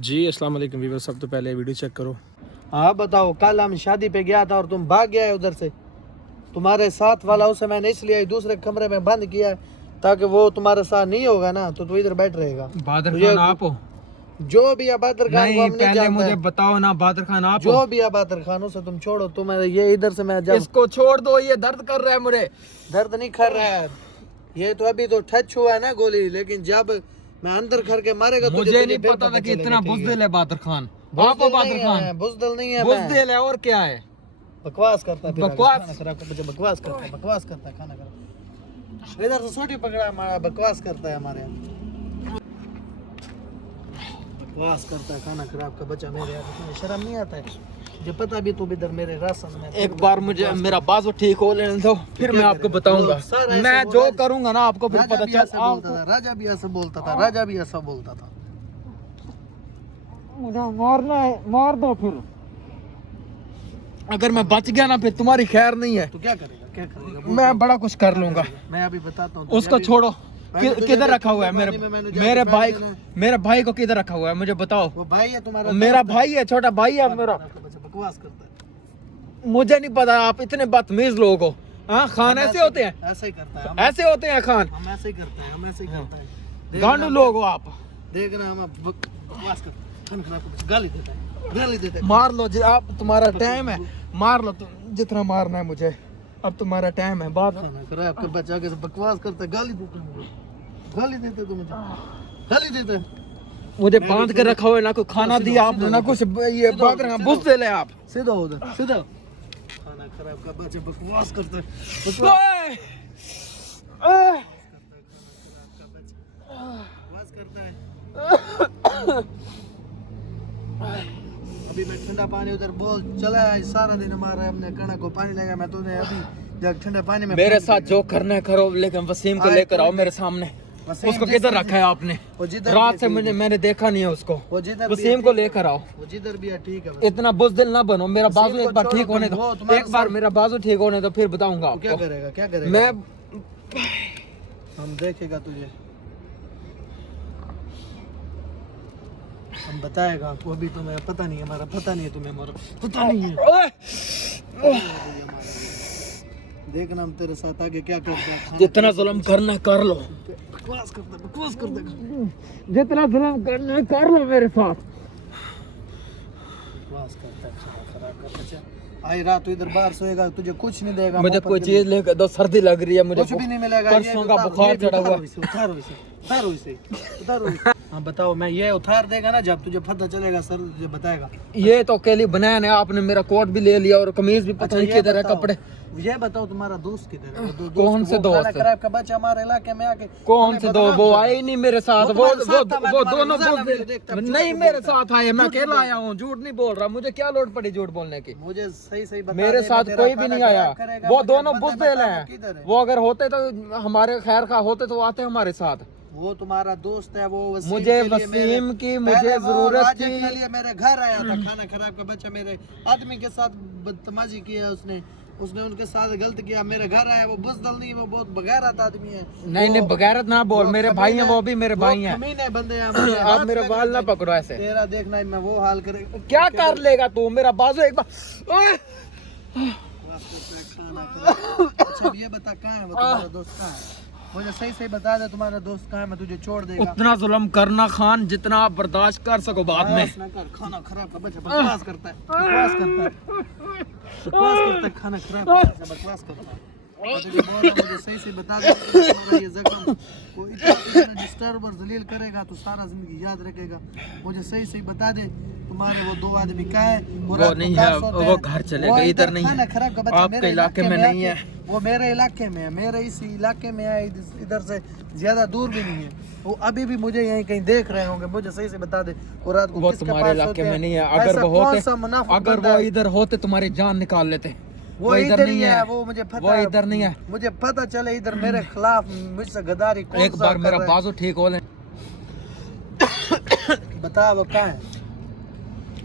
जी अस्सलाम वालेकुम वीवर, सब तो पहले वीडियो चेक करो। हाँ बताओ, कल हम शादी पे गया था और तुम भाग गया है उधर से। तुम्हारे साथ वाला उसे मैंने इसलिए दूसरे कमरे में बंद किया है ताकि वो तुम्हारे साथ नहीं होगा ना तो तू इधर बैठ रहेगा। बादर खान आप हो? जो भी है बादर खान नहीं, को हम नहीं पहले जानते मुझे हैं। बताओ ना, बादर खान आप जो हो? भी है बादर खान उसे तुम छोड़ो। तुम ये इधर से मैं जब इसको छोड़ दो, ये दर्द कर रहा है मुझे। दर्द नहीं कर रहा है, ये तो अभी तो टच हुआ है ना गोली, लेकिन जब मैं अंदर करके मारेगा मुझे नहीं पता था कि इतना बुज़दिल है बादर खान। आप हो बादर खान? बुज़दिल नहीं है, बुज़दिल है और क्या है? बकवास करता है। बकवास? बकवास करता है, बकवास करता है, खाना खराब। इधर से छोटी पकड़ा हमारा, बकवास करता है हमारे यहाँ, बकवास करता है। खाना खराब का बच्चा मेरे यहाँ, तुम्हें शर्म नहीं आता है? मुझे पता भी तुम इधर मेरे राशन में। एक बार मुझे मेरा बाजू ठीक हो लेने दो, फिर मैं आपको बताऊंगा। मैं जो करूंगा ना आपको फिर पता चल। राजा भी ऐसा बोलता था, राजा भी ऐसा बोलता था। मुझे मारना है, मार दो फिर। अगर मैं बच गया ना फिर तुम्हारी खैर नहीं है। तो क्या करेगा, क्या करेगा? मैं बड़ा कुछ कर लूंगा। मैं अभी बताता हूँ। उसको छोड़ो। किधर रखा हुआ है मेरे भाई को किधर रखा हुआ है मुझे बताओ। वो भाई है तुम्हारा? मेरा भाई है, छोटा भाई है मेरा। बकवास करता है। मुझे नहीं पता, आप इतने बदतमीज लोग हो। हाँ खान ऐसे होते हैं? ऐसा ही करता है, ऐसे होते हैं खान? हम ऐसे ही करते हैं, हम ऐसे ही करते हैं। गांडू लोग हो आप। देखना हम बकवास करते हैं, गाली देता है, गाली देता है। मार लो जी, आप तुम्हारा टाइम है, मार लो जितना मारना है मुझे। अब तुम्हारा टाइम है। बात आपके बच्चा के बकवास करता है, गाली देते हैं, गाली देते तो मुझे गाली देते हैं। मुझे बांध के रखा हुआ है, ना कोई खाना दिया आपने, ना कुछ। ये बात रहा बुज़दिल है आप। सीधा उधर, सीधा। खाना खराब का बच्चा बकवास करता है, बकवास करता है। अभी मैं ठंडा पानी उधर बोल चला है, सारा दिन हमारा हमने कणक को पानी लगा। मैं तुझे अभी जब ठंडे पानी में मेरे साथ जो करना है करो, लेकिन वसीम को लेकर आओ मेरे सामने। उसको किधर रखा है आपने? रात से मैंने देखा नहीं है उसको। वसीम को लेकर आओ। वो जिधर भी है ठीक है। इतना बुज़दिल ना बनो। मेरा बाजू एक बार ठीक होने दो, एक बार मेरा बाजू ठीक होने दो, फिर बताऊंगा आपको। क्या करेगा, क्या करेगा? मैं हम देखेगा तुझे, हम बताएगा वो भी। तुम्हें पता नहीं, हमारा पता नहीं है, तुम्हें हमारा पता नहीं है। देखना हम तेरे साथ आगे क्या करते हैं। जितना जुल्म करना कर लो। बकवास करता, बकवास करता, जितना जुल्म करना है कर लो मेरे साथ। बकवास करता है। खराब का बच्चा आई रात तो इधर बाहर सोएगा, तुझे कुछ नहीं देगा। मुझे कोई चीज लेकर दो, सर्दी लग रही है मुझे। कुछ भी नहीं मिलेगा। परसों का बुखार चढ़ा हुआ। उतारो इसे, उतारो इसे, उतारो इसे। हाँ बताओ, मैं ये उतार देगा ना जब तुझे पता चलेगा, सर तुझे बताएगा। ये तो अकेली बनाया है आपने, मेरा कोट भी ले लिया और कमीज भी पता नहीं किधर है, कपड़े। ये बताओ तुम्हारा दोस्त किधर है? कौन से दोस्त? खराब का बच्चा हमारे इलाके में आके कौन से दो? वो आए ही नहीं मेरे साथ। वो दोनों नहीं मेरे साथ आए, मैं अकेला आया हूँ। झूठ नहीं बोल रहा, मुझे क्या लोड पड़ी झूठ बोलने की? मुझे सही सही बता। मेरे साथ कोई भी नहीं आया। वो दोनों बुज़दिल हैं। वो अगर होते तो हमारे खैर का होते तो आते हमारे साथ। वो तुम्हारा दोस्त है, वो मुझे वसीम की मुझे जरूरत थी। मेरे घर आया था खाना खराब का बच्चा, मेरे आदमी के साथ बदतमीजी किया उसने उनके साथ गलत किया। मेरे घर आया, वो बुज़दिल नहीं, वो बहुत बगैरत आदमी है। नहीं बगैरत ना बोल, मेरे भाई हैं, वो भी मेरे भाई हैं। कमीने बंदे हैं। आप मेरे बाल ना पकड़ो ऐसे। तेरा देखना मैं वो हाल करेगा। क्या कर लेगा तू? मेरा बाजू एक बार। अच्छा ये बता कहाँ है वो तुम्हारा दोस्त? कहाँ है? मुझे सही सही बता दे, तुम्हारा दोस्त कहाँ है? मैं तुझे छोड़ देगा। उतना जुल्म करना खान जितना आप बर्दाश्त कर सको बाद में। खाना खराब का बच्चा बकवास करता है, बकवास करता है, बकवास करता है। खाना खराब का बच्चा बकवास करता है। मुझे सही सही बता दे, ये जख्म को इतना डिस्टर्ब और जलील करेगा तो सारा जिंदगी याद रखेगा। मुझे सही सही बता दे, तुम्हारे वो दो आदमी कहाँ है? वो नहीं है, वो घर चले गए, इधर नहीं है। खराब का बच्चा आपके इलाके में नहीं है। वो मेरे इलाके में है, मेरे इसी इलाके में है, इधर से ज्यादा दूर भी नहीं है। वो अभी भी मुझे यहीं कहीं देख रहे होंगे। मुझे सही से बता दे, वो रात को तुम्हारे इलाके में नहीं है। अगर वो इधर होते तुम्हारी जान निकाल लेते। वो इधर नहीं है। वो मुझे पता, वो इधर नहीं है। मुझे पता चले इधर मेरे खिलाफ मुझसे गद्दारी कौन एक बार मेरा बाजू ठीक हो ले। बता वो कहाँ है?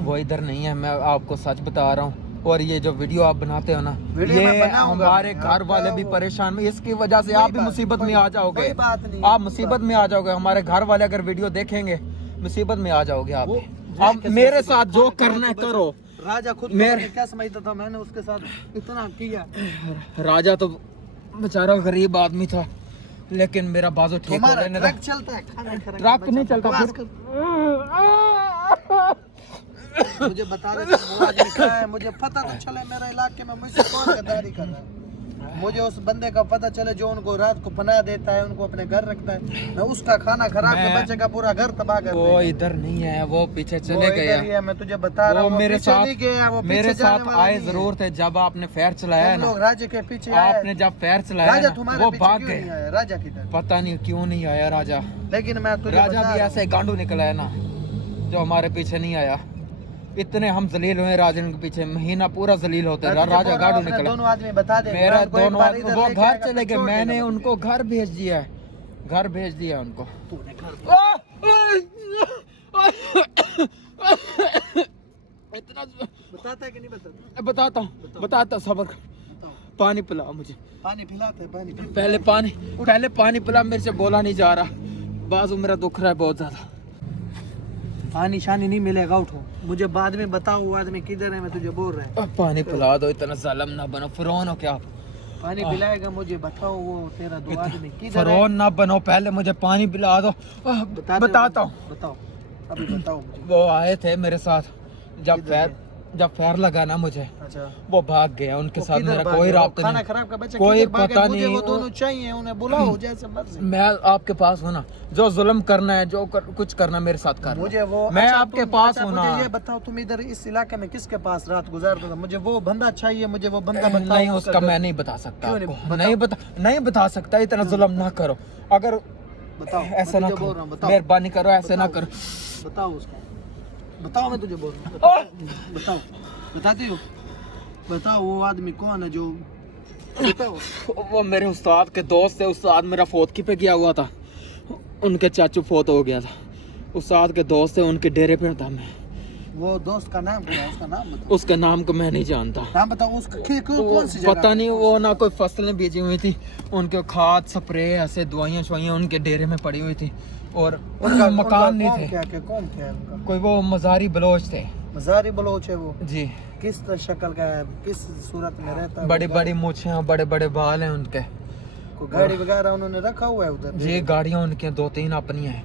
वो इधर नहीं है, मैं आपको सच बता रहा हूँ। और ये जो वीडियो आप बनाते हो ना, ये हमारे घर वाले भी परेशान, इसकी वजह से आप भी मुसीबत में आ जाओगे। आप मुसीबत में आ जाओगे। हमारे घर वाले अगर वीडियो देखेंगे मुसीबत में आ जाओगे आप। अब मेरे साथ जो करना है करो। राजा खुद मेरे क्या समझता था, मैंने उसके साथ इतना किया। राजा तो बेचारा गरीब आदमी था, लेकिन मेरा बाजू ठीक हो गया। ट्रक चलता है, खाना ट्रक नहीं चलता फिर। मुझे बता रहे थे वो आदमी क्या है, मुझे पता तो चले मेरे इलाके में मुझसे कौन गद्दारी कर रहा है। मुझे उस बंदे का पता चले जो उनको रात को पनाह देता है, उनको अपने घर रखता है। मैं उसका खाना खराब के बच्चे का पूरा घर तबाह कर वो इधर नहीं है, वो पीछे चले गए। मैं तुझे बता रहा हूँ, मेरे साथ आए जरूर थे जब आपने फेयर चलाया ना। राजा के पीछे आपने जब फेयर चलाया वो भाग गए। राजा किधर, पता नहीं क्यों नहीं आया राजा। लेकिन मैं तुझे राजा भी ऐसे गांडू निकला है ना, जो हमारे पीछे नहीं आया। इतने हम जलील हुए राजा के पीछे, महीना पूरा जलील होते। राजा गाड़ू निकला। दोनों आदमी बता दे, मेरा दोनों आदमी वो घर चले गए। मैंने उनको घर भेज दिया है, घर भेज दिया उनको। इतना बताता है कि नहीं बताता? बताता सबर। पानी पिला मुझे। पानी पिलाते हैं, पानी पहले पानी पिला, मेरे से बोला नहीं जा रहा, बाजू मेरा दुख रहा है बहुत ज्यादा। पानी शानी नहीं मिलेगा, उठो। मुझे बाद में बताओ वो आदमी किधर है, मैं तुझे बोल रहा हूँ। पानी पिला दो, इतना जालिम ना बनो, फिरौन हो क्या? पानी पिलाएगा मुझे, बताओ वो तेरा दो आदमी किधर है? फिरौन ना बनो, पहले मुझे पानी पिला दो। बताता हूँ, बताओ अभी बताओ मुझे। वो आए थे मेरे साथ जब फेयर लगा ना मुझे। अच्छा, वो भाग गया, उनके साथ मेरा कोई राब्ता नहीं। खाना खराब का बच्चा कोई पता नहीं। वो दोनों चाहिए, उन्हें बुलाओ जैसे मर्जी। मैं आपके पास हूँ ना, जो जुल्म करना है, जो कुछ करना मेरे साथ करना। मुझे वो मैं आपके पास हूँ ना। मुझे ये बताओ, तुम इधर इस इलाके में किसके पास रात गुजारते हो? मुझे वो बंदा चाहिए, मुझे वो बंदा बताओ। नहीं, उसका मैं नहीं बता सकता आपको। नहीं बता सकता। इतना जुल्म ना करो। अगर बताओ, ऐसा ना करो, मेहरबानी करो, ऐसे ना करो। बताओ उसको, बताओ, मैं तुझे बोल रहा हूँ। बताओ, बताती हो? बताओ वो आदमी कौन है जो, बताओ। वो मेरे उस्ताद के दोस्त है। उस्ताद मेरा फौतकी पे गया हुआ था, उनके चाचू फौत हो गया था। उस्ताद के दोस्त है, उनके डेरे पे था मैं। वो दोस्त का नाम क्या है? उसका नाम बताओ। उसका नाम को मैं नहीं जानता। नाम बताओ उसका, कौन सी जगह? पता नहीं, वो ना कोई फसलें बीजी हुई थी, उनके खाद स्प्रे ऐसे दवाइयाँ शवाइयाँ उनके डेरे में पड़ी हुई थी, और मकान नहीं थे। कौन क्या है उनका? कोई वो मजारी बलोच थे। मजारी बलोच है वो जी। किस शक्ल का है, किस सूरत में रहता है? बड़ी बड़ी मूछें, बड़े बड़े बाल हैं उनके। कोई गाड़ी वगैरह उन्होंने रखा हुआ है उधर? जी, गाड़ियाँ उनकी 2-3 अपनी हैं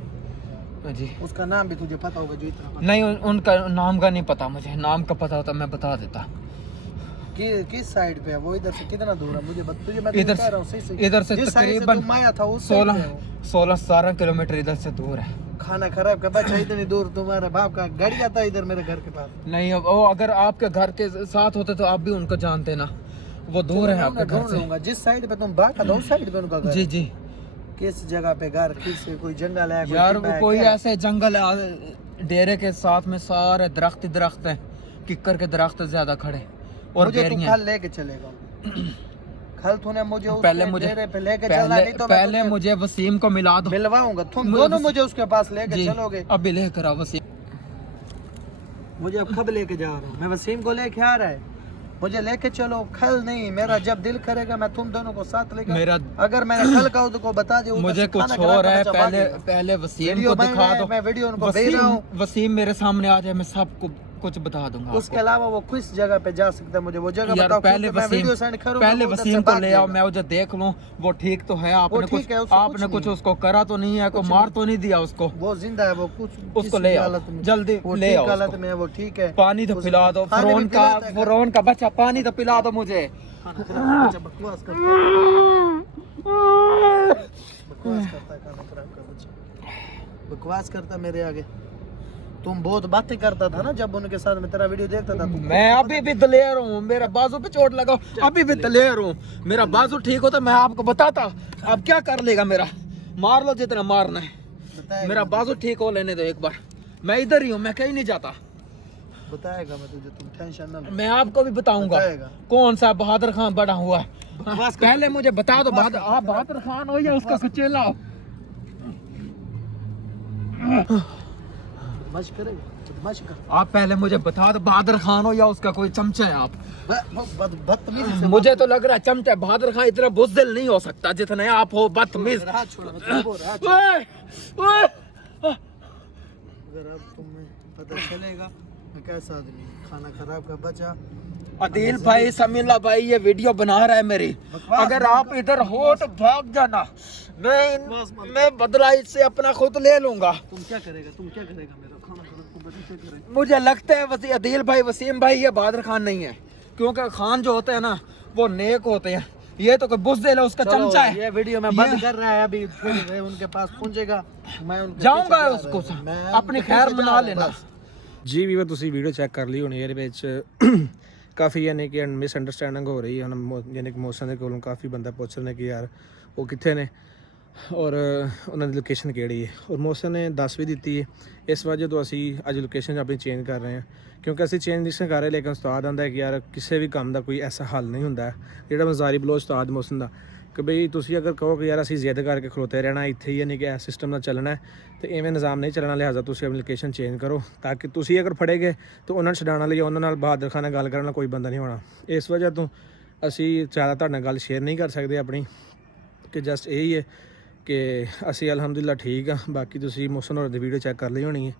जी। उसका नाम भी तुझे पता होगा जो इतना पता? नहीं, उनका नाम का नहीं पता मुझे। नाम का पता होता मैं बता देता। किस साइड पे है वो? इधर से कितना दूर है? मुझे तुझे मैं इधर कह रहा हूँ, सही इधर से तकरीबन 16-17 किलोमीटर इधर से दूर है। खाना खराब का बच्चा इतनी दूर, तुम्हारे बाप का गाड़ी आता है इधर मेरे घर के पास? नहीं, वो अगर आपके घर के साथ होते तो आप भी उनको जानते ना। वो दूर है आपके घर से। जिस साइड पे तुम भागा दो उस साइड पे उनका घर। जी जी। किस जगह पे घर? किस कोई जंगल है? यार वो कोई ऐसे जंगल है, डेरे के साथ में सारे दरख्त ही दरख्त हैं, किक्कर के दरख्त ज्यादा खड़े और बेरियां। कल लेके चलेगा कल तूने मुझे पहले डेरे पे लेके चलना, नहीं तो पहले मुझे वसीम को मिला दो, मिलवाऊंगा। तुम दोनों मुझे उसके पास लेके चलोगे? अभी लेकर आओ वसीम। मुझे अब कब लेके जा रहा हूँ मैं? वसीम को लेके आ रहा है, मुझे लेके चलो। कल नहीं, मेरा जब दिल करेगा मैं तुम दोनों को साथ लेगा। अगर मैंने कल कहा तो बता दो। मुझे कुछ हो रहा है, पहले वसीम को दिखा दो। मैं वीडियो उनको भेज रहा हूँ। वसीम मेरे सामने आ जाए, मैं सबको कुछ बता दूंगा। उसके अलावा वो किस जगह पे जा सकता है? मुझे वो जगह बताओ। पहले वसीम को ले आओ, मैं उसे देख लूं वो ठीक तो है। आपने कुछ उसको करा तो नहीं है, कोई मार तो नहीं दिया उसको? वो जिंदा है, वो कुछ उसको ले आओ जल्दी, ले आओ। हालत में वो ठीक है। पानी तो पिला दो, फिरौन का बच्चा, पानी तो पिला दो मुझे। बकवास करता है, खाना खराब का बच्चा बकवास करता मेरे आगे। तुम बहुत बातें करता था ना जब उनके साथ में तेरा वीडियो देखता था। मैं अभी भी दलेर हूँ, मेरा बाजू पे चोट लगा, अभी भी दलेर हूँ। मेरा बाजू ठीक होता मैं आपको बताता। अब क्या कर लेगा मेरा? मार लो जितना मारना है, मेरा बाजू ठीक हो लेने दो एक बार। मैं इधर ही हूँ, मैं कहीं नहीं जाता। बताएगा मैं तुझे, तुम टेंशन ना लो। मैं आपको भी बताऊंगा कौन सा बहादुर खान बड़ा हुआ है। पहले मुझे बता दो, आप बहादुर खान हो या उसका कुचेला हो? आप पहले मुझे बता दो, बहादुर खान हो या उसका कोई चमचा है? आप मुझे तो लग रहा है चमचा। बहादुर खान इतना बुज़दिल नहीं हो सकता जितने आप हो बदतमीज। अगर अब तुम पता चलेगा मैं कैसा आदमी, खाना खराब का बचा। अदील भाई, समीला भाई, ये वीडियो बना रहा है मेरी, अगर आप इधर हो तो भाग जाना, मैं बदला इससे अपना खुद ले लूंगा। तुम क्या करेगा मेरा खाना खराब का बचा क्या करेगा? मुझे लगता है अदील भाई, वसीम भाई, ये बहादुर खान नहीं है, क्योंकि खान जो होते हैं ना वो नेक होते हैं, ये तो कोई बुज़दिल है, उसका चमचा है। ये वीडियो में बंद कर रहा है, अभी फिर उनके पास पहुंचेगा, मैं उनके जाऊंगा पीछे जा उसको, रहा हूं। मैं अपनी उनके खैर पीछे जा मना रहा हूं लेना। बस। ਜੀ ਵੀਰ ਤੁਸੀਂ ਵੀਡੀਓ ਚੈੱਕ ਕਰ ਲਈ ਹੋਣੀ, ਇਹਦੇ ਵਿੱਚ ਕਾਫੀ ਯਾਨੀ ਕਿ ਮਿਸ ਅੰਡਰਸਟੈਂਡਿੰਗ ਹੋ ਰਹੀ ਹੈ ਹੁਣ, ਯਾਨੀ ਕਿ ਮੋਸਨ ਦੇ ਕੋਲੋਂ ਕਾਫੀ ਬੰਦਾ ਪੁੱਛ ਰਹੇ ਨੇ ਕਿ ਯਾਰ ਉਹ ਕਿੱਥੇ ਨੇ ਔਰ ਉਹਨਾਂ ਦੀ ਲੋਕੇਸ਼ਨ ਕਿਹੜੀ ਹੈ, ਔਰ ਮੋਸਨ ਨੇ ਦੱਸ ਵੀ ਦਿੱਤੀ ਹੈ। ਇਸ ਵਜ੍ਹਾ ਤੋਂ ਅਸੀਂ ਅੱਜ ਲੋਕੇਸ਼ਨ ਆਪਣੀ ਚੇਂਜ ਕਰ ਰਹੇ ਹਾਂ, ਕਿਉਂਕਿ ਅਸੀਂ ਚੇਂਜ ਨਹੀਂ ਕਰ ਰਹੇ, ਲੇਕਿਨ ਉਸਤਾਦ ਆਂਦਾ ਕਿ ਯਾਰ ਕਿਸੇ ਵੀ ਕੰਮ ਦਾ ਕੋਈ ਐਸਾ ਹੱਲ ਨਹੀਂ ਹੁੰਦਾ ਜਿਹੜਾ ਮਜ਼ਾਰੀ ਬਲੋ ਉਸਤਾਦ ਮੋਸਨ ਦਾ, ਕਿ ਬਈ ਤੁਸੀਂ ਅਗਰ ਕਹੋ ਕਿ ਯਾਰ ਅਸੀਂ ਜ਼ਿੱਦ ਕਰਕੇ ਖਲੋਤੇ ਰਹਿਣਾ ਇੱਥੇ ਹੀ, ਯਾਨੀ ਕਿ ਇਸ ਸਿਸਟਮ ਨਾਲ ਚੱਲਣਾ ਹੈ, ਤੇ ਇਵੇਂ ਨਿਜ਼ਾਮ ਨਹੀਂ ਚੱਲਣਾ, ਲਿਹਾਜ਼ਾ ਤੁਸੀਂ ਆਪਣੀ ਲੋਕੇਸ਼ਨ ਚੇਂਜ ਕਰੋ, ਤਾਂ ਕਿ ਤੁਸੀਂ ਅਗਰ ਫੜੇ ਗਏ ਤਾਂ ਉਹਨਾਂ ਨੂੰ ਛਡਾਉਣ ਲਈ, ਉਹਨਾਂ ਨਾਲ ਬਹਾਦਰ ਖਾਨ ਨਾਲ ਗੱਲ ਕਰਨ ਨਾਲ ਕੋਈ ਬੰਦਾ ਨਹੀਂ ਹੋਣਾ। ਇਸ ਵਜ੍ਹਾ ਤੋਂ ਅਸੀਂ ਜ਼ਿਆਦਾ ਤੁਹਾਡੇ ਨਾਲ ਗੱਲ ਸ਼ੇਅਰ ਨਹੀਂ ਕਰ ਸਕਦੇ ਆਪਣੀ, ਕਿ ਜਸਟ ਇਹੀ ਹੈ ਕਿ ਅਸੀਂ ਅਲਹਮਦੁਲਿਲਾ ਠੀਕ ਆ। ਬਾਕੀ ਤੁਸੀਂ ਮੋਸਨ ਹੋਰ ਦੀ ਵੀਡੀਓ ਚੈੱਕ ਕਰ ਲਈ ਹੋਣੀ ਹੈ,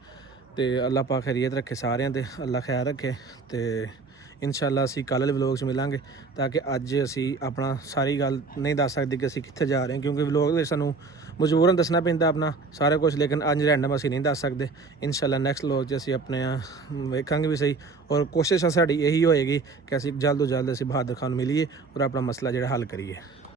ਤੇ ਅੱਲਾਹ ਪਾਕ ਖੈਰੀਅਤ ਰੱਖੇ ਸਾਰਿਆਂ ਤੇ, ਅੱਲਾਹ ਖੈਰ ਰੱਖੇ, ਤੇ ਇਨਸ਼ਾਅੱਲਾ ਅਸੀਂ ਕੱਲ੍ਹ ਵਾਲੇ ਵਲੋਗ 'ਚ ਮਿਲਾਂਗੇ, ਤਾਂ ਕਿ ਅੱਜ ਅਸੀਂ ਆਪਣਾ ਸਾਰੀ ਗੱਲ ਨਹੀਂ ਦੱਸ ਸਕਦੇ ਕਿ ਅਸੀਂ ਕਿੱਥੇ ਜਾ ਰਹੇ ਹਾਂ, ਕਿਉਂਕਿ ਵਲੋਗ ਵਿੱਚ ਸਾਨੂੰ ਮਜਬੂਰਨ ਦੱਸਣਾ ਪੈਂਦਾ ਆਪਣਾ ਸਾਰਾ ਕੁਝ, ਲੇਕਿਨ ਅੱਜ ਰੈਂਡਮ ਅਸੀਂ ਨਹੀਂ ਦੱਸ ਸਕਦੇ। ਇਨਸ਼ਾਅੱਲਾ ਨੈਕਸਟ ਵਲੋਗ 'ਚ ਅਸੀਂ ਆਪਣੇ ਵੇਖਾਂਗੇ ਵੀ ਸਹੀ, ਔਰ ਕੋਸ਼ਿਸ਼ ਸਾਡੀ ਇਹੀ ਹੋਏਗੀ ਕਿ ਅਸੀਂ ਜਲਦ ਤੋਂ ਜਲਦ ਅਸੀਂ ਬਹਾਦਰ ਖਾਨ ਨੂੰ ਮਿਲੀਏ ਔਰ ਆਪਣਾ ਮਸਲਾ ਜਿਹੜਾ ਹੱਲ ਕਰੀਏ।